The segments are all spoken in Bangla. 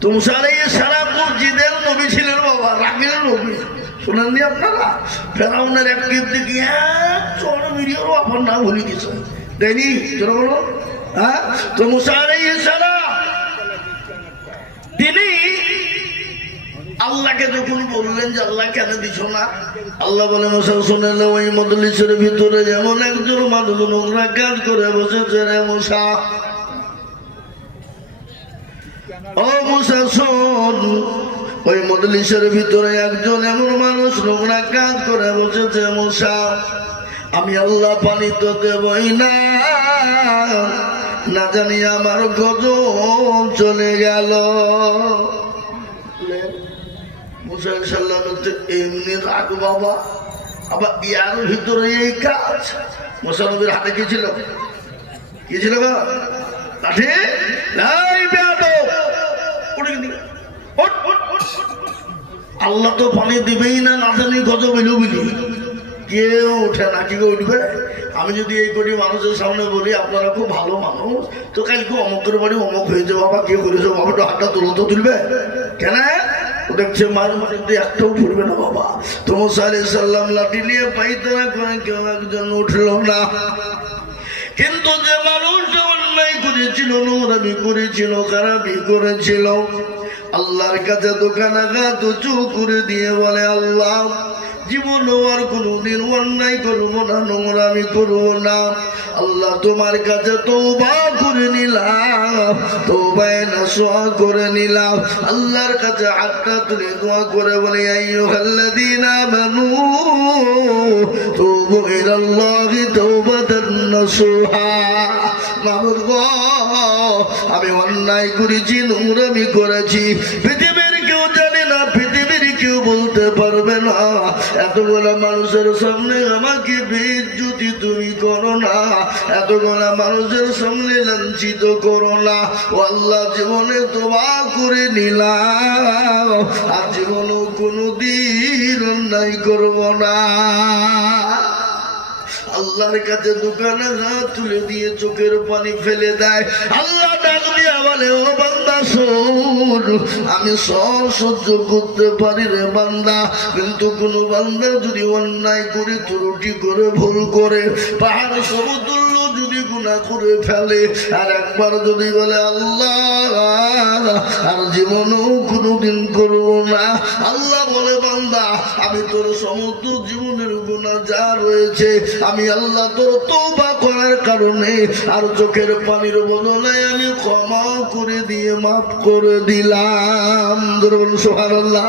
তো মুসা আলাইহিস সালাম জিদের নবী ছিলেন বাবা, রাগের নবী। শোনেননি আপনারা? ফেরাউনের এক কীর্তি কি চড় মিরিয়েরও আপনার নাম ভুলে গেছে, তাইনি? চলো বলো। হ্যাঁ, তো মুসা আলাইহিস সালাম তিনি আল্লাহকে যখন বললেন যে আল্লাহ কেন দিছ না, আল্লাহ বলে মুসা শুনেলে ওই মজলিসের ভিতরে যেমন একজন মানুষ নোংরা কাজ করে বসেছে রে মুসা, ও মুসা শোন, ওই মজলিসের ভিতরে একজন এমন মানুষ নোংরা কাজ করে বসেছে মুসা, আমি আল্লাহ পানি তো দেবই না, না জানি আমার গজব চলে গেল। মুসা সাল্লাল্লাহু এমনি রাগ বাবা, আবার ইয়ার ভিতরে এই কাজ। মুসা নবীর হাতে কি ছিল? কি ছিল গো? লাঠি। নাই বেয়াদব, আল্লাহ তো পানি দিবেই না, না জানি গজব এলো বলি কেউ ওঠে না। কি উঠবে? আমি যদি এই কটি মানুষের সামনে বলি আপনারা খুব ভালো মানুষ, তো কালকে অমকের বাড়ি অমক হয়েছে বাবা, কে করেছে বাবা, তো হাতটা তুলো তো তুলবে কেন? দেখছে মার মধ্যে একটাও ফুরবে না বাবা। তো মুসা আলাইহিস সালাম লাঠি নিয়ে পাইতারা করে কেউ একজন উঠলো না। কিন্তু যে মানুষটা অন্যায় করেছিল, নোংরামি করেছিল, খারাপি করেছিল, আল্লাহর কাছে দোকানাঘাত উঁচু করে দিয়ে বলে আল্লাহ জীবন আর কোনদিন অন্যায় করবো না, নোংরামি করবো না। আল্লাহ তোমার কাছে তওবা করে নিলাম, তওবায়ে নাসুহা করে নিলাম। আল্লাহর কাছে হাতটা তুলে দোয়া করে বলে আইয়ুহাল্লাযীনা আমানু তুবু ইলাল্লাহি তাওবাতান নাসুহা। মাবুদ গো, আমি অন্যায় করেছি, নোংরামি করেছি, পৃথিবীর কেউ জানে না, পৃথিবীর কেউ বলতে পারবে না, এতগুলো মানুষের সামনে আমাকে বেইজ্জতি তুমি করো না, এতগুলো মানুষের সামনে লাঞ্ছিত করো না। ও আল্লাহ, জীবনে তওবা করে নিলাম, আর জীবনেও কোনোদিন অন্যায় করব না। আল্লাহর কাছে দোকানে হাত তুলে দিয়ে চোখের পানি ফেলে দেয়। আল্লাহ ডাক দিয়া বলে ও বান্দা শোন, আমি সব সহ্য করতে পারি রে বান্দা, কিন্তু কোন বান্দা যদি অন্যায় করে, ত্রুটি করে, ভুল করে, পাহাড় সমতুল্য যদি গুনাহ করে ফেলে, আর একবার যদি বলে আল্লাহ আর জীবনও কোনোদিন করব না, আল্লাহ বলে বান্দা আমি তোর সমস্ত জীবনের গুনাহ যা রয়েছে আমি আল্লাহ তোর তওবা করার কারণে আর চোখের পানির বদলে আমি ক্ষমা করে দিয়ে মাফ করে দিলাম। জোরে বলুন সুবহানাল্লাহ,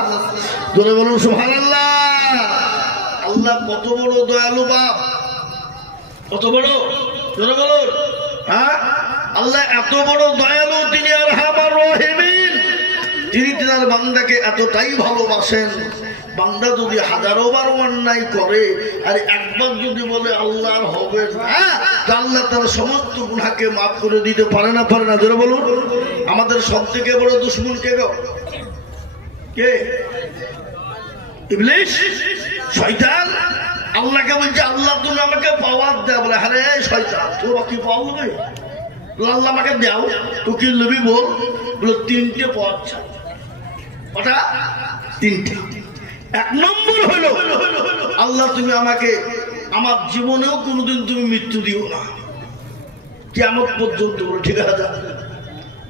জোরে বলুন সুবহানাল্লাহ। আল্লাহ কত বড় দয়ালু বাপ, কত বড়, জোরে বলুন। হ্যাঁ, আল্লাহ এত বড় দয়ালু, তিনি আরহামার রাহিমিন, তিনি তার বান্দাকে এতটাই ভালোবাসেন। বান্দা যদি হাজারো বার অন্যায় করে আর একবার যদি বলে আল্লাহর হবে না, আল্লাহ তার সমস্ত গুনাহকে মাফ করে দিতে পারে না, পারে না? জোরে বলুন। আমাদের সব থেকে বড় দুশমন কে গো? কে? ইবলিস, শয়তান। আল্লাহকে বলছে আল্লাহ তুমি আমাকে পাওয়ার দাও, বলে আরে শয়তান তোর কি পাওয়া হবে? আল্লাহ আমাকে দাও, তো কি লবি বল? বলে তিনটে পাওয়া চাই। ওটা তিনটে। এক নম্বর হলো আল্লাহ তুমি আমাকে আমার জীবনেও কোনোদিন তুমি মৃত্যু দিও না, কিয়ামত পর্যন্ত। ঠিক আছে,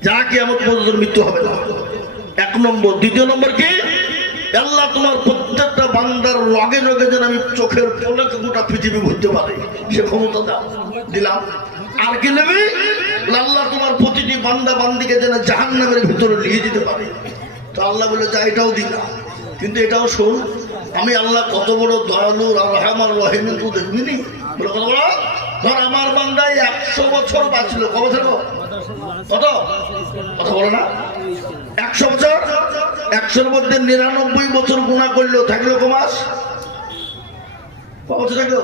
যা কিয়ামত পর্যন্ত মৃত্যু হবে না, এক নম্বর। দ্বিতীয় নম্বর কি? আল্লাহ তোমার প্রত্যেকটা বান্দার লগে লগে যেন আমি চোখের পলকে গোটা পৃথিবী ঘুরতে পারে, সে ক্ষমতা দাও, দিলাম। আর কি নেবে? আল্লাহ তোমার প্রতিটি বান্দা বান্দিকে যেন জাহান্নামের ভিতরে নিয়ে যেতে পারে। তো আল্লাহ বলে যা, এটাও দিলাম, কিন্তু এটাও শোন আমি আল্লাহ কত বড় দয়ালু আর রহমান রহিম, তুই দেখবি নি? বলে কত বড়? ধর আমার বান্দায় 100 বছর বাঁচলো, ক বছর? কত? কথা বলো না? 100 বছর। 100-র মধ্যে 99 বছর গুনাহ করলো, থাকলো ক মাস? ক বছর থাকলো?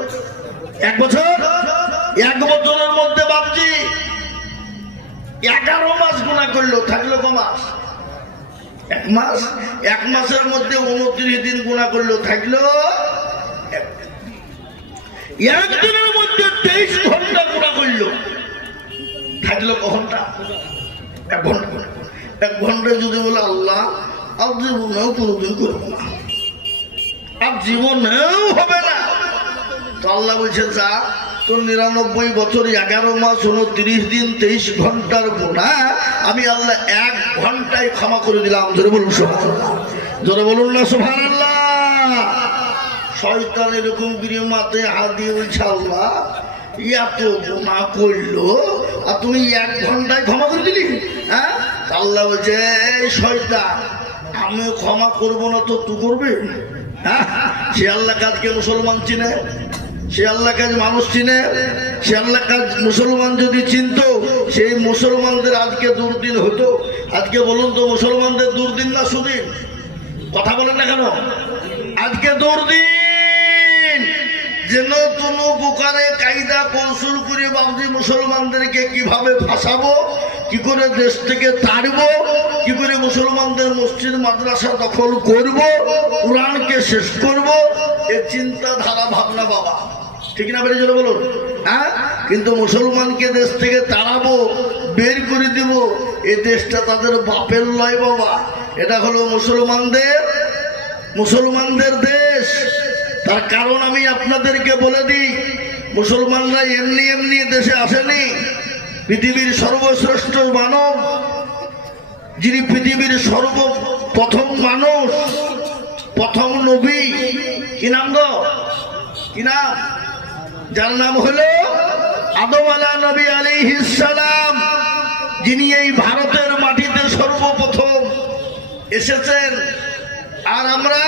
1 বছর। 1 বছরের মধ্যে বাপজি 11 মাস গুনাহ করলো, থাকলো ক মাস? 1 মাস। 1 মাসের মধ্যে 29 দিন গুনাহ করলো, থাকলো 1 দিনের মধ্যে 23 ঘন্টা গুনাহ করলো, থাকলো ক ঘন্টা? 1 ঘন্টা। 1 ঘন্টায় যদি বলে আল্লাহ আর জীবনেও কোনোদিন করবো না, আর জীবনেও হবে না, তো আল্লাহ বলছে যা তোর 99 বছর 11 মাস 29 দিন 23 ঘন্টার গুনাহ আমি আল্লাহ 1 ঘন্টায় ক্ষমা করে দিলাম। জোরে বলুন সুবহানাল্লাহ, জোরে বলুন না সুবহানাল্লাহ। শয়তান এরকম গিরিমাতে হাত দিয়ে বলছে আল্লাহ এত গুনাহ করলো আর তুমি 1 ঘন্টায় ক্ষমা করে দিলি। হ্যাঁ, আল্লাহ বলছে এই শয়তান আমি ক্ষমা করবো না তো তুই করবে? হ্যাঁ, সে আল্লাহ কাজকে মুসলমান চিনে, সে আল্লাহ কাজ মানুষ চিনে, সে আল্লাহ কাজ মুসলমান যদি চিনত সেই মুসলমানদের আজকে দুর্দিন হতো। আজকে বলুন তো মুসলমানদের দুর্দিন না সুদিন? কথা বলেন না কেন? আজকে দুর্দিন। যেন কোনো প্রকারে কায়দা কৌশল করে বাবজি মুসলমানদেরকে কিভাবে ফাঁসাবো, কি করে দেশ থেকে তাড়বো, কি করে মুসলমানদের মসজিদ মাদ্রাসা দখল করব, কোরআনকে শেষ করব, এ চিন্তাধারা ভাবনা বাবা, ঠিক না? বেরিয়ে চলে বলুন। হ্যাঁ, কিন্তু মুসলমানকে দেশ থেকে তাড়াবো, বের করে দিব, এই দেশটা তাদের বাপের লয় বাবা, এটা হলো মুসলমানদের দেশ। তার কারণ আমি আপনাদেরকে বলে দিই, মুসলমানরা এমনি এমনি দেশে আসেনি। পৃথিবীর সর্বশ্রেষ্ঠ মানব, যিনি পৃথিবীর সর্বপ্রথম মানুষ, প্রথম নবী, কি নাম গো? কি নাম? যার নাম হলো আদম নবী আলাইহিস সালাম, যিনি এই ভারতের মাটিতে সর্বপ্রথম এসেছেন। আর আমরা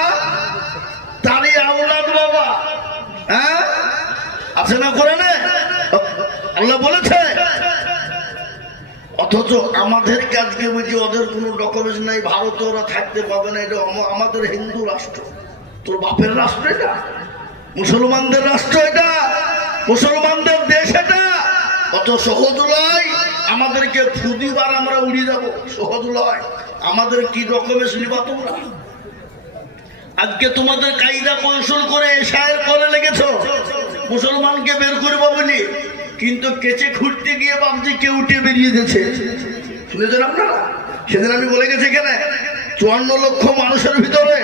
তারই আওলাদ বাবা। হ্যাঁ, আছে না? করে না আল্লাহ বলেছে। অথচ আমাদের কাজকে বুঝি ওদের কোনো ডকুমেন্টস নাই, ভারতে ওরা থাকতে পাবে না, এটা আমাদের হিন্দু রাষ্ট্র। তোর বাপের রাষ্ট্র এটা, মুসলমানদের রাষ্ট্র এটা, মুসলমানদের দেশ এটা। অত সহজ নয় আমাদেরকে ফুদিবার আমরা উড়ে যাব, সহজ নয়। আমাদের কি ডকুমেন্টস নিবা তোমরা? আজকে তোমাদের কায়দা কৌশল করে এশায়ের করে লেগেছ মুসলমানকে বের করবো বলি, কিন্তু কেচে খুঁড়তে গিয়ে বাবজি কেউ উঠে বেরিয়ে গেছে। শুনেছেন আপনারা? সেদিন আমি বলে গেছি এখানে 54 লক্ষ মানুষের ভিতরে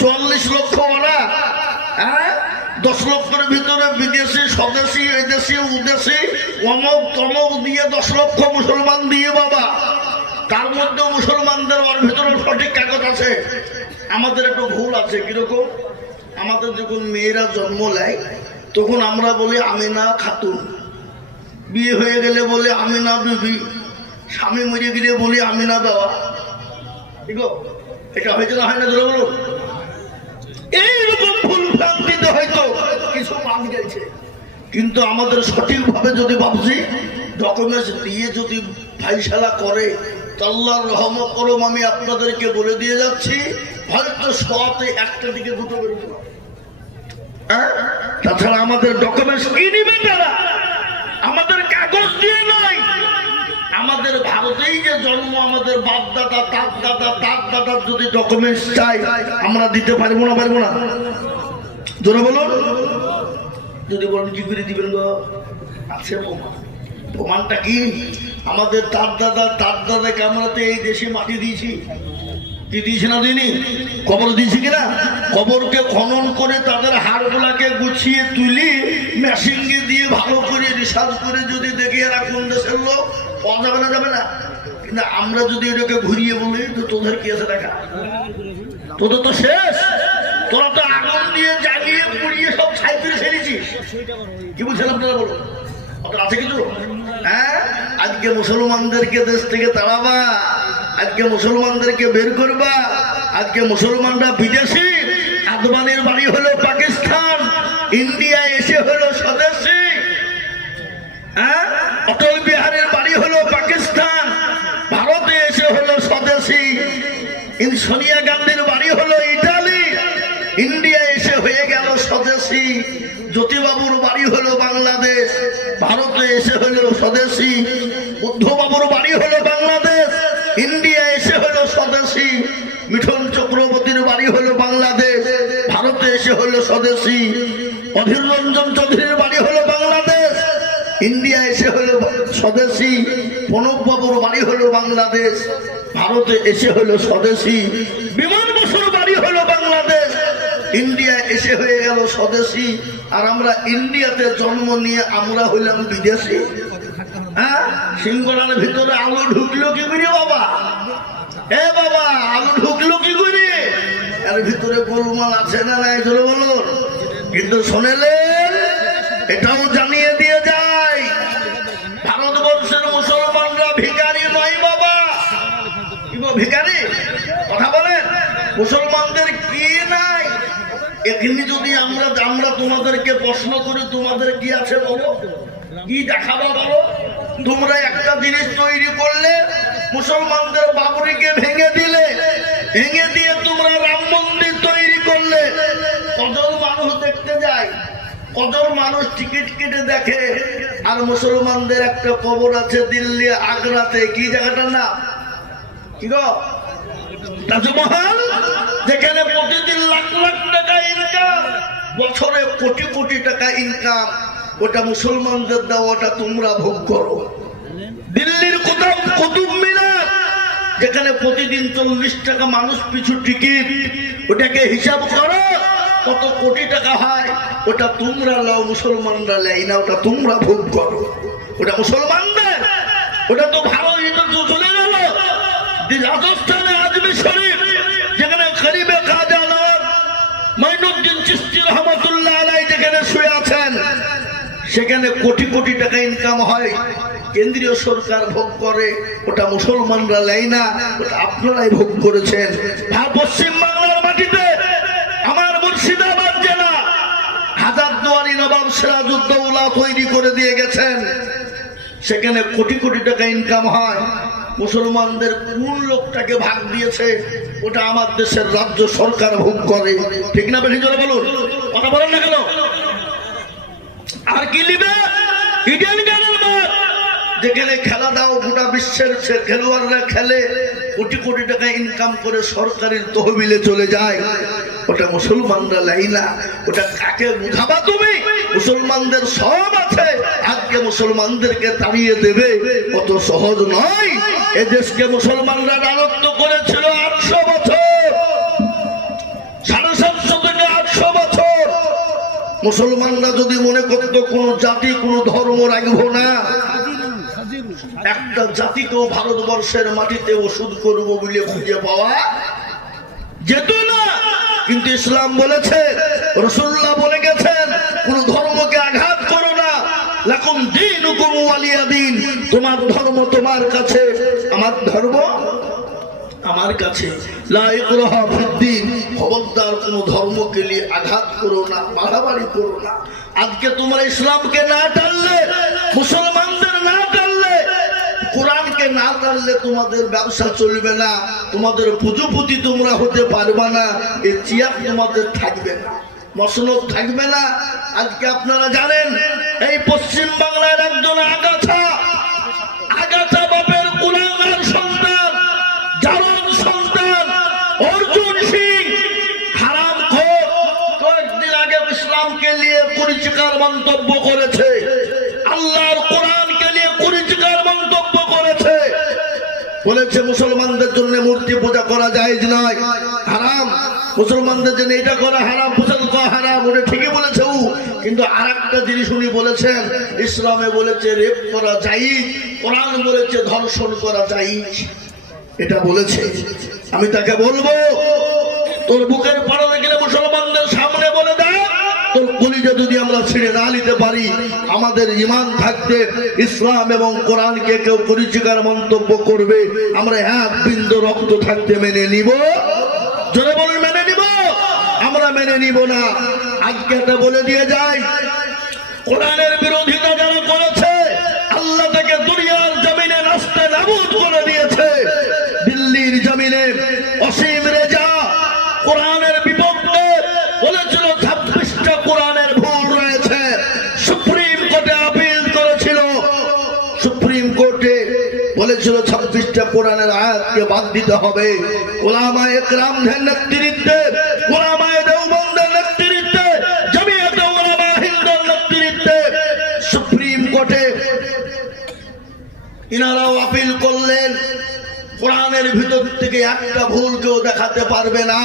44 লক্ষ ওরা, হ্যাঁ, 10 লক্ষের ভিতরে বিদেশি, স্বদেশি, এদেশি, উদেশি, অমক তমক দিয়ে 10 লক্ষ মুসলমান দিয়ে বাবা, তার মধ্যে মুসলমানদের ওর ভিতরে সঠিক কাগজ আছে। আমাদের একটু ভুল আছে। কিরকম? আমাদের যখন মেয়েরা জন্ম নেয় তখন আমরা বলি আমিনা খাতুন, বিয়ে হয়ে গেলে বলি আমিনা বিবি, স্বামী মরে গেলে বলি আমিনা দেওয়া। ঠিক, এটা হয়েছে না? হয় না? ধরে বলুন। এইরকম ভুল ভ্রান্তিতে হয়তো কিছু মান গেছে, কিন্তু আমাদের সঠিকভাবে যদি ভাবছি ডকুমেন্টস দিয়ে যদি ফাইসালা করে, আল্লাহর রহমত করম আমি আপনাদেরকে বলে দিয়ে যাচ্ছি, হয়তো 100তে 1টা দিকে 2টো বেরোতে পারে। তাছাড়া আমাদের ডকুমেন্টস কি নিবে তারা? আমাদের কাগজ দিয়ে নয়, আমাদের ভারতেই যে জন্ম, আমাদের বাপ দাদা, তার দাদা, তার দাদার যদি ডকুমেন্টস চাই আমরা দিতে পারবো না? পারবো না? জোরে বলুন। যদি বলেন কি করে দিবেন গো? আছে প্রমাণ। প্রমাণটা কি? আমাদের তার দাদাকে আমরা তো এই দেশে মাটি দিয়েছি। কি দিয়েছি না দিইনি? কবর দিয়েছি কিনা? কবরকে খনন করে তাদের হাড়গুলাকে গুছিয়ে তুলি মেশিন দিয়ে ভালো করে রিসার্চ করে যদি দেখি এরা কোন দেশের লোক, পাওয়া যাবে না? যাবে না? কিন্তু আমরা যদি এটাকে ঘুরিয়ে বলি তো তোদের কি আছে দেখা? তোদের তো শেষ। তোরা তো আগুন দিয়ে জ্বালিয়ে পুড়িয়ে সব ছাই করে ফেলেছিস। কি বলছেন আপনারা? বলুন, আছে কিছু? হ্যাঁ, আজকে মুসলমানদেরকে দেশ থেকে তাড়াবা, আজকে মুসলমানদেরকে বের করবা, আজকে মুসলমানরা বিদেশি। আদবানির বাড়ি হলো পাকিস্তান, ইন্ডিয়া এসে হলো স্বদেশী। হ্যাঁ, অটল বিহারের বাড়ি হলো পাকিস্তান, ভারতে এসে হলো স্বদেশী। সোনিয়া গান্ধীর বাড়ি হলো ইটালি, ইন্ডিয়া এসে হয়ে গেল স্বদেশী। জ্যোতিবাবুর বাড়ি হলো বাংলাদেশ, ভারতে এসে হলো স্বদেশী। বুদ্ধবাবুর বাড়ি হলো বাংলাদেশ, ইন্ডিয়া এসে হলো স্বদেশী। মিঠুন চক্রবর্তীর বাড়ি হলো বাংলাদেশ, ভারতে এসে হলো স্বদেশী। অধীর রঞ্জন চৌধুরীর বাড়ি হলো বাংলাদেশ, ইন্ডিয়া এসে হলো স্বদেশী। প্রণব বাবুর বাড়ি হলো বাংলাদেশ। বাংলাদেশ, ভারতে এসে হলো স্বদেশী, বিমান বসুর বাড়ি হলো বাংলাদেশ, ইন্ডিয়া এসে হয়ে গেল স্বদেশী, আর আমরা ইন্ডিয়াতে জন্ম নিয়ে আমরা হইলাম বিদেশি। হ্যাঁ, সিংহরার ভিতরে আলু ঢুকলো কি করে বাবা? এ বাবা, আলু ঢুকলো কি করে? এর ভিতরে গোলমাল আছে না নাই চলো বলুন। কিন্তু শোনেলেন, এটাও জানিয়ে দিয়ে যায়, ভারতবর্ষের মুসলমানরা ভিখারি নয় বাবা। কি ভিখারি? কথা বলেন, মুসলমানদের কি নাই? এখানে যদি আমরা তোমাদেরকে প্রশ্ন করি, তোমাদের কি আছে বলো? কি দেখাবো বলো? তোমরা একটা জিনিস তৈরি করলে, মুসলমানদের বাবরিকে ভেঙে দিলে, ভেঙে দিয়ে তোমরা রাম মন্দির তৈরি করলে, কজন মানুষ দেখতে যায়, কজন মানুষ টিকিট কেটে দেখে। আর মুসলমানদের একটা কবর আছে দিল্লি আগ্রাতে, কি জায়গাটার নাম কি গো? তাজমহল, যেখানে প্রতিদিন লাখ লাখ টাকা ইনকাম, বছরে কোটি কোটি টাকা ইনকাম, ওটা মুসলমানদের দেওয়া, ওটা তোমরা ভোগ করো। দিল্লির কোথাও কুতুব মিনার, যেখানে প্রতিদিন 40 টাকা মানুষ পিছু টিকিট, ওটাকে হিসাব করো কত কোটি টাকা হয়, ওটা তোমরা লাও, মুসলমানরা লাই না, ওটা তোমরা ভোগ করো। ওটা মুসলমানদের, ওটা তো ভারত চলে গেল। রাজস্থানে আজমির শরীফ, যেখানে গরিবে খাজা মাইনুদ্দিন চিশতি রহমাতুল্লাহ আলাইহি যেখানে শুয়ে আছেন, সেখানে কোটি কোটি টাকা ইনকাম হয়, কেন্দ্রীয় সরকার ভোগ করে, ওটা মুসলমানরা লাই না, ওটা আপনারাই ভোগ করেছেন। পশ্চিম বাংলার মাটিতে আমার মুর্শিদাবাদ জেলা হাজারদুয়ারি নবাব সিরাজউদ্দৌলা তৈরি করে দিয়ে গেছেন, সেখানে কোটি কোটি টাকা ইনকাম হয়। মুসলমানদের কোন লোকটাকে ভাগ দিয়েছে, ওটা আমার দেশের রাজ্য সরকার ভোগ করে। ঠিক না বেশি জোরে বলুন, কথা বলেন না কেন? আর কি নিবে? ইডেন গার্ডেন মাঠ, যেখানে খেলা দাও গোটা বিশ্বের খেলোয়াড়রা খেলে, কোটি কোটি টাকা ইনকাম করে সরকারি তহবিলে চলে যায়, ওটা মুসলমানরা লাই না। ওটা কাকে বুঝাবা তুমি? মুসলমানদের সব আছে, আজকে মুসলমানদেরকে তাড়িয়ে দেবে কত সহজ নয়। এ দেশকে মুসলমানরা রাজত্ব করেছিল 800 বছর, 750 থেকে 800 বছর। মুসলমানরা যদি মনে করতো কোন জাতি কোন ধর্ম রাখবো না, একটা জাতিকেও ভারতবর্ষের মাটিতে ওষুধ করবো বলে খুঁজে পাওয়া যেত না। কিন্তু ইসলাম বলেছে, রাসূলুল্লাহ বলে গেছেন, কোন ধর্মকে আঘাত করো না, লাকুম দীনুকুম ওয়ালিয়া দীন, তোমার ধর্ম তোমার কাছে, আমার ধর্ম আমার কাছে। লা ইকরাহা ফিদ্দীন, খবরদার কোন ধর্মকে নিয়ে আঘাত করো না, বাড়াবাড়ি করো না। আজকে তোমরা ইসলামকে না টানলে, মুসলমানদের না টানলে, কোরআনকে না টানলে তোমাদের ব্যবসা চলবে না, তোমাদের পুঁজিপতি তোমরা হতে পারবে না, এই চেয়ার তোমাদের থাকবে না, মসনদ থাকবে না। আজকে আপনারা জানেন, এই পশ্চিম বাংলার একজন আগাছা বাপের কুলাঙ্গার সন্তান, জারদ সন্তান অর্জুন সিং হারামখোর, কয়েকদিন আগে ইসলামকে নিয়ে কুরুচিকর মন্তব্য করেছে, আল্লাহর কোরআনকে নিয়ে কুরুচিকর মন্তব্য করেছে, বলেছে মুসলমানদের জন্য মূর্তি পূজা করা জায়েজ নয়, হারাম, মুসলমানদের জন্য এটা করা হারাম, পূজা করা হারাম। ওটা ঠিকই বলেছে ও, কিন্তু আরেকটা জিনিস উনি বলেছেন, ইসলামে বলেছে রেপ করা জায়েজ, কোরআন বলেছে ধর্ষণ করা জায়েজ, এটা বলেছে। আমি তাকে বলবো, তোর বুকের পাড়াতে গেলে মুসলমানদের সামনে বলে দেয়, তোর কলিজা যদি আমরা ছিঁড়ে না নিতে পারি, আমাদের ঈমান থাকতে ইসলাম এবং কোরআনকে কেউ কুরুচিকর মন্তব্য করবে, আমরা এক বিন্দু রক্ত থাকতে মেনে নিব? জোরে বলুন, মেনে নিব? আমরা মেনে নিব না। আজকে এটা বলে দিয়ে যাই, কোরআনের বিরোধিতা যারা করেছে, আল্লাহ তাকে দুনিয়ার জমিনে রাস্তা নাবুদ করে দিয়েছে। দিল্লির জমিনে অসীম রেজা কোরআনের বিপক্ষে বলেছিল 26টা কোরআনের ভুল রয়েছে, সুপ্রিম কোর্টে আপিল করেছিল, সুপ্রিম কোর্টে বলেছিল 26টা কোরআনের আয়াতকে বাদ দিতে হবে। উলামায়ে কেরামদের নেতৃত্বে, উলামায়ে দেওবন্দের নেতৃত্বে, জমিয়তে উলামা হিন্দের নেতৃত্বে সুপ্রিম কোর্টে ইনারাও আপিল করলেন, কোরআনের ভিতর থেকে একটা ভুল কেউ দেখাতে পারবে না।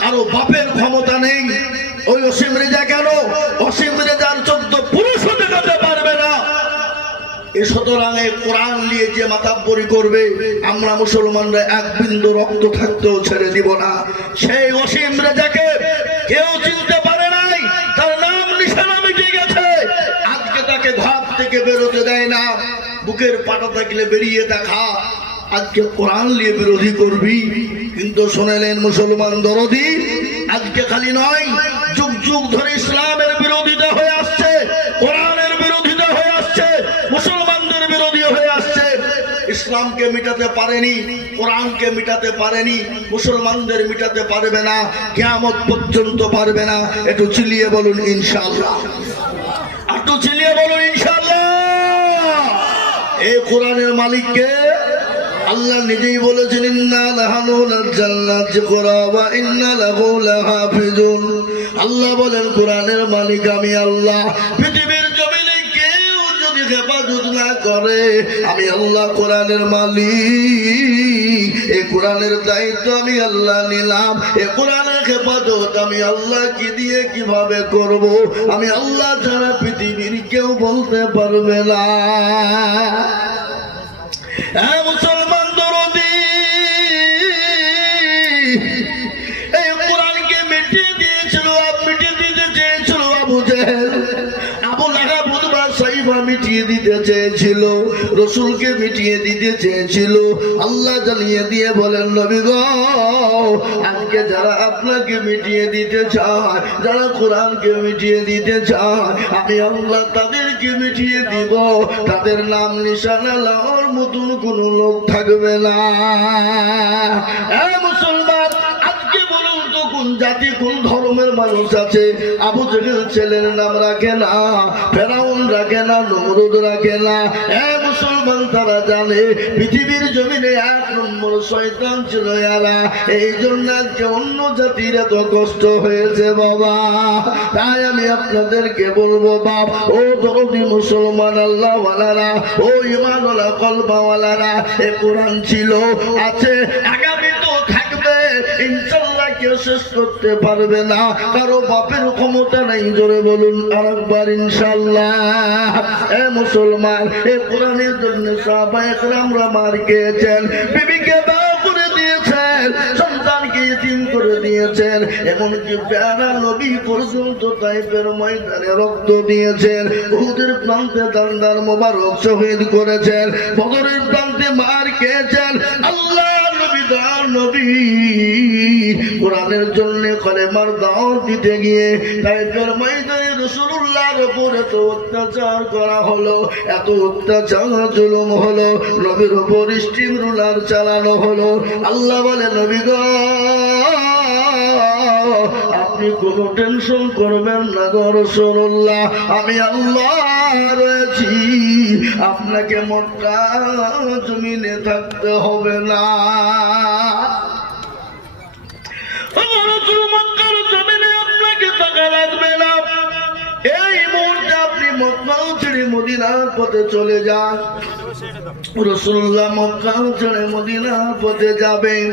কারো বাপের ক্ষমতা নেই। ওই অসীম রেজা কেন? অসীম রেজার 14 পুরুষও দেখাতে পারবে না। এ সুতরাং কোরআন নিয়ে যে মাতাব্বরি করবে, আমরা মুসলমানরা এক বিন্দু রক্ত থাকতেও ছেড়ে দিব না। সেই অসীম রেজাকে কেউ চিনতে পারে নাই, তার নাম নিশানা মিটে গেছে। আজকে তাকে ঘর থেকে বেরোতে দেয় না। বুকের পাটা থাকলে বেরিয়ে দেখা। আজকে কোরআন নিয়ে বিরোধী করবি, কিন্তু শুনেলেন মুসলমান দরদি, আজকে খালি নয়, যুগ যুগ ধরে ইসলামের বিরোধিতা হয়ে আসছে, কোরআনের বিরোধিতা হয়ে আসছে, মুসলমানদের বিরোধী হয়ে আসছে। ইসলামকে মিটাতে পারেনি, কোরআনকে মিটাতে পারেনি, মুসলমানদের মিটাতে পারবে না, কিয়ামত পর্যন্ত পারবে না। একটু চিল্লিয়ে বলুন ইনশাআল্লাহ, একটু চিল্লিয়ে বলুন ইনশাআল্লাহ। এই কোরআনের মালিককে আল্লাহ নিজেই বলেছেন, ইন্না লাহনু নাযালনা যিকরা ওয়া ইন্না লাহু লাহাফিজুন। আল্লাহ বলেন কোরআনের মালিক আমি আল্লাহ। পৃথিবীর জমিনে কেউ যদি হেফাজত না করে, আমি আল্লাহ কোরআনের মালিক। এই কোরআনের দায়িত্ব আমি আল্লাহ নিলাম। এই কোরআনের হেফাজত আমি আল্লাহ কি দিয়ে কিভাবে করব, আমি আল্লাহ ছাড়া পৃথিবীর কেউ বলতে পারবে না। হ্যাঁ মুসলমান দরদি, এই কোরআনকে মিটিয়ে দিয়েছিল, মিটিয়ে দিতে চেয়েছিল আবু জেহেল, আবু লাহাব, উতবা, সাইবা মিটিয়ে দিতে চেয়েছিল, রসুলকে মিটিয়ে দিতে চেয়েছিল। আল্লাহ জানিয়ে দিয়ে বলেন, নবী গো, আজকে যারা আপনাকে মিটিয়ে দিতে চায়, যারা কোরআনকে মিটিয়ে দিতে চায়, আমি আল্লাহ তাদেরকে মিটিয়ে দিব। তাদের নাম নিশানা লাওয়ার মতন কোন লোক থাকবে না। মুসলমান, আজকে বলুন তো কোন জাতি কোন ধর্মের মানুষ আছে আবু জেহেল ছেলের নাম রাখে না, ফেরাউন রাখে না, নমরুদ রাখে না? মুসলমান, তারা জানে পৃথিবীর জমিনে 1 নম্বর শয়তান ছিল এরা। এই জন্য আজকে অন্য জাতির এত কষ্ট হয়েছে বাবা। তাই আমি আপনাদেরকে বলবো, বাপ ও দরদি মুসলমান আল্লাহ ওয়ালারা, ও ঈমানওয়ালা কলবাওয়ালারা, এ কোরআন ছিল, আছে, আগামী তো থাকবে ইনশাআল্লাহ। কেউ শেষ করতে পারবে না, কারো বাপের ক্ষমতা নাই। জোরে বলুন আরেকবার ইনশাআল্লাহ। এ মুসলমান, এ কোরআনের জন্য সাহাবায়ে কেরামরা মার খেয়েছেন, বিবিকে বিয়ে করে দিয়েছেন, সন্তানকে ইতিম করে দিয়েছেন, এমনকি প্যারা নবী পর্যন্ত তাইফের ময়দানে রক্ত দিয়েছেন, উহুদের প্রান্তে দান্দার মোবারক শহীদ করেছেন, বদরের প্রান্তে মার খেয়েছেন। আল্লাহ নবী কোরআনের জন্য কলেমার দাওয়াত দিতে গিয়ে তাইফের ময়দানে রাসূলুল্লাহর উপর এত অত্যাচার করা হলো, এত অত্যাচার জুলুম হলো, নবীর উপর স্টিম রুলার চালানো হলো। আল্লাহ বলে, নবী গো, আপনি কোনো টেনশন করবেন না গো রাসূলুল্লাহ, আমি আল্লাহ রয়েছি, আপনাকে মক্কা জমিনে থাকতে হবে না। মক্কার জমিনে আপনাকে থাকা লাগবে না। এই মুহূর্তে আপনি মক্কা ছেড়ে মদিনার পথে চলে যান। রাসূলুল্লাহ মক্কা ছেড়ে মদিনার পথে যাবেন।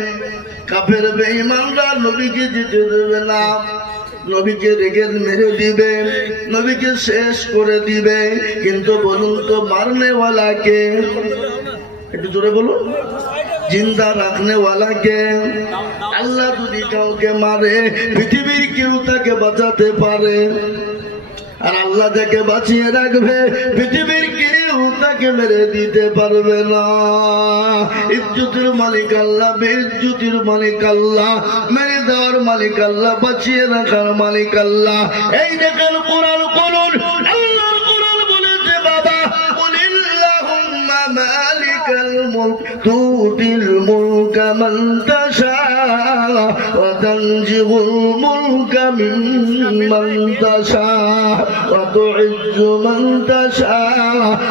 কাফের বেঈমানরা নবীকে যেতে দেবে না, নবীকে রেগে মেরে দিবে, নবীকে শেষ করে দিবে। কিন্তু বলুন তো, মারনেওয়ালাকে, একটু জোরে বলুন, জিন্দা রাখনেওয়ালাকে আল্লাহ যদি কাউকে মারে, পৃথিবীর কেউ তাকে বাঁচাতে পারে? আর আল্লাহ যাকে বাঁচিয়ে রাখবে, পৃথিবীর কেউ তাকে মেরে দিতে পারবে না। ইজ্জতের মালিক আল্লাহ, বেইজ্জতির মালিক আল্লাহ, মেরে দেওয়ার মালিক আল্লাহ, বাঁচিয়ে রাখার মালিক আল্লাহ। এই দেখেন কোরআন, করুন আল্লাহর কোরআন বলেছে, বাবা কুলিল্লাহুম্মা মালিকাল মুলক তুতিল মুলকা মান তাশা ওয়া তানজিউল মুলকা মিম্মান তাশা ওয়া তুইজ্জু মান তাশা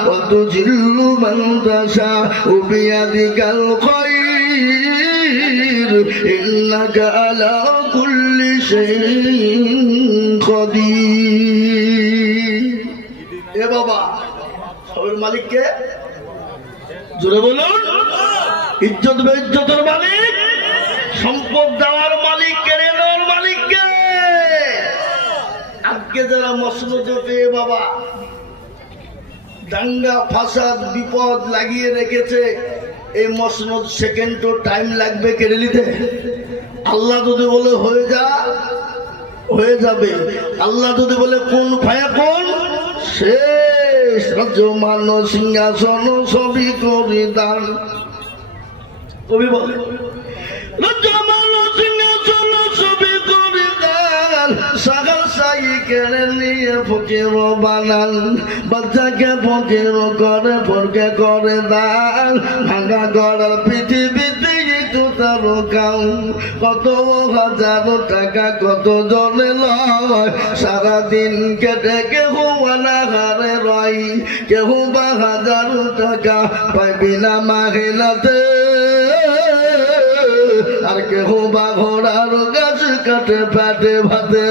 ওয়া তুজিল্লু মান তাশা বিয়াদিকাল খায়র ইন্নাকা আলা কুল্লি শাইইন কাদির। এ বাবা, সবের মালিক কে? জোরে বলুন। ইজ্জত বেইজ্জতের মালিক, সম্পদ দেওয়ার মালিক, কেড়ে নেওয়ার মালিক কে? আজকে যারা মসনদে পেয়ে বাবা দাঙ্গা ফাসাদ বিপদ লাগিয়ে রেখেছে, এই মসনদ সেকেন্ডও টাইম লাগবে কেড়ে নিতে। আল্লাহ যদি বলে হয়ে যা, হয়ে যাবে। আল্লাহ যদি বলে কোন ভায়া কোন, শেষ। রাজ্য মান সিংহাসন সবই করি দান। কবি বলে রাজ্য মান সিংহাসন সবই করি দান, সাগর সাই কেড়ে নিয়ে ফকির বানান। বাচ্চাকে ফকির করে ফরকে করে দান, ভাঙা গড়ার পৃথিবীতে কত হাজার টাকা কত জনে লয়, সারাদিন কেটে কেহ অনাহারে রয়, কেহ বা হাজার টাকা পায় বিনা মাহিনাতে, আর কেহ বা ঘোড়ার গাছ কাটে পেটে ভাতে।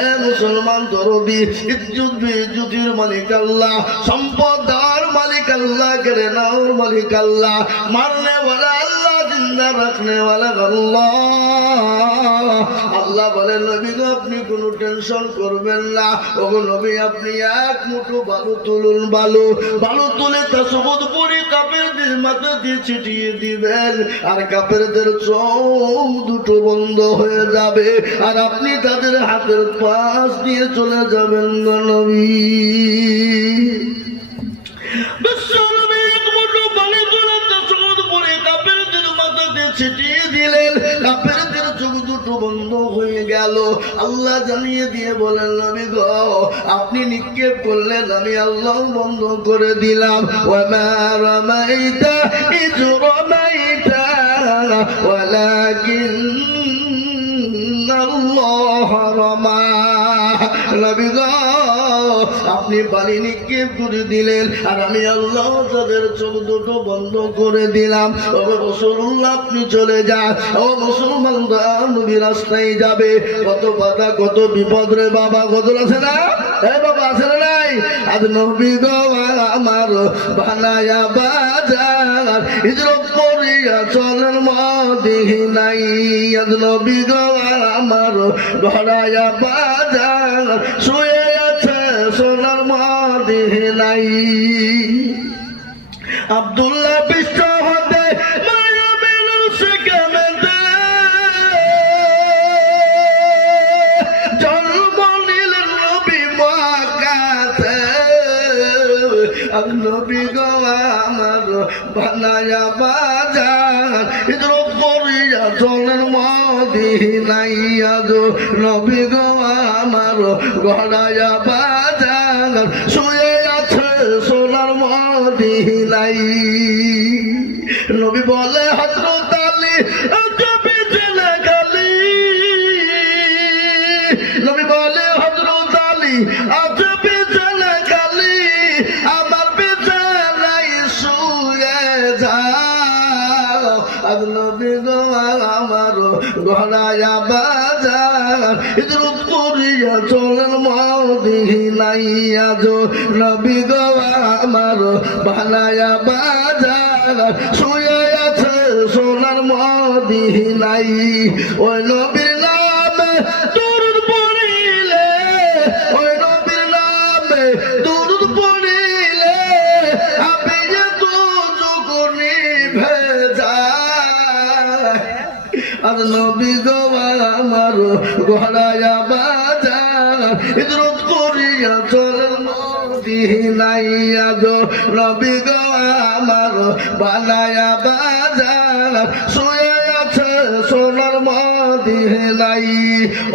এ মুসলমান দরদি, ইজ্জত বিজ্জুতির মালিক আল্লাহ, সম্পদ দেওয়ার মালিক আল্লাহ, কেড়ে নেওয়ার মালিক আল্লাহ, মারনে ওয়ালা আল্লাহ, জিন্দা রাখনে ওয়ালা আল্লাহ। আল্লাহ বলেন নবী গো আপনি কোনো টেনশন করবেন না। ওগো নবী আপনি এক মুঠো বালু তুলুন, বালু তুলে তাসবুদ পরে কাফেরদের মাথা দিয়ে ছিটিয়ে দিবেন, আর কাফেরদের চোখ দুটো বন্ধ হয়ে যাবে, আর আপনি তাদের হাতের পাশ দিয়ে চলে যাবেন গো নবী। ছিটিয়ে দিলেন, কাফেরদের চোখ দুটো বন্ধ হয়ে গেল। আল্লাহ জানিয়ে দিয়ে বলেন নবী গো আপনি নিক্ষেপ করলেন, আমি আল্লাহ বন্ধ করে দিলাম। ওয়ামা রামাইতা ইয রামাইতা ওয়ালাকিন্নাল্লাহ রামা। নবী গো আপনি বালি নিক্ষেপ করে দিলেন, আর আমি আল্লাহ তাদের চোখ দুটো বন্ধ করে দিলাম। ও রাসূলুল্লাহ আপনি চলে যান। ও মুসলমান নবী রাস্তায় যাবে, কত বাধা কত বিপদ রে বাবা, কত আছে না? এ বাবা আছে না নাই? আজ নবী গো আমার বানায়া বাজার, হিজরত করিয়া চলেন মদিনায়। আজ নবী গো আমার ঘরায়া বাজার, শুয়ে আছে সোনার মদিনায়। আব্দুল্লাহ বিশ্ব হতে জন্ম নিলেন নবী মক্কাতে। নবী গো আমার বানায়া বাজার, হিজরত করিয়া চলেন মদিনায়। আজ নবী গো আমার গড়ায়া বাজার, শুয়ে আছে সোনার মদিনায়। নবী বলে হযরত আলী পিছনে গালি, নবী বলে হযরত আলী আছে পিছনে গালি, আমার বিছানায় শুয়ে যাও। আজ নবী গো আমার ঘরায়া বাজার, হিজরত করিয়া চলেন মদিনায়। আজ নবী গো আমার বানায়া বাজার, শুয়ে আছে সোনার মদিনায়। ওই নবীর নামে দরুদ পড়িলে, ওই নবীর নামে দরুদ পড়িলে, আমি তো যুগনি ভেজায়। আর নবী গো আমার ঘরায়া বাজার, হিজরত করিয়া চলেন মদিনায়। আজ নবী গো আমার বানায়া বাজার, শুয়ে আছে সোনার মদিনায়।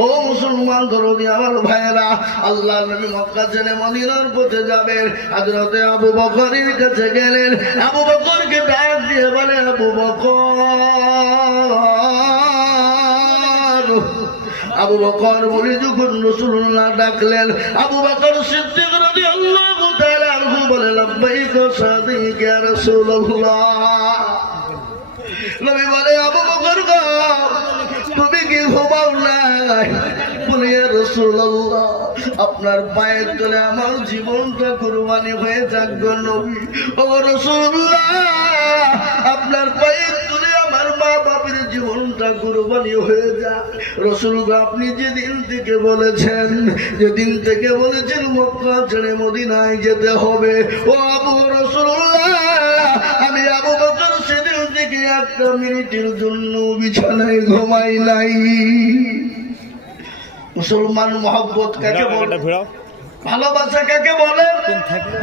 ও মুসলমান দরদি আমার ভাইরা, আল্লাহ নবী মক্কা ছেড়ে মদিনার পথে যাবেন। হযরতে আবু বকরের কাছে গেলেন, আবু বকরকে ডাক দিয়ে বলে আবু বকর। আবু বকর বলে যখন রাসূলুল্লাহ ডাকলেন, আবু বকর সিদ্দিক রাদিয়াল্লাহু তাআলা আনহু বলে লাব্বাইক সাদিক ইয়া রাসূলুল্লাহ। নবী বলে আবু বকর গো তুমি কি ঘুমাও নাই? বলে ইয়া রাসূলুল্লাহ, আপনার পায়ের তলে আমার জীবনটা কুরবানি হয়ে যাক গো নবী। ও রাসূলুল্লাহ, আপনার পায়ের তলে আমার মা বাপের জীবনটা কুরবানি হয়ে যাক। রাসূল গো, আপনি যেদিন থেকে বলেছেন মক্কা ছেড়ে মদিনায় যেতে হবে, ও আবু রাসূলুল্লাহ, আমি আবু বকর সেদিন থেকে একটা মিনিটের জন্য বিছানায় ঘুমাই নাই। মুসলমান মহব্বত কাকে বলে? ভালোবাসা কাকে বলে?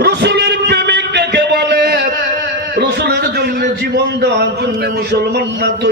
রাসূলের প্রেমিক কাকে বলে? রাসূলের জন্য জীবন দেওয়ার জন্য মুসলমান না তৈরি।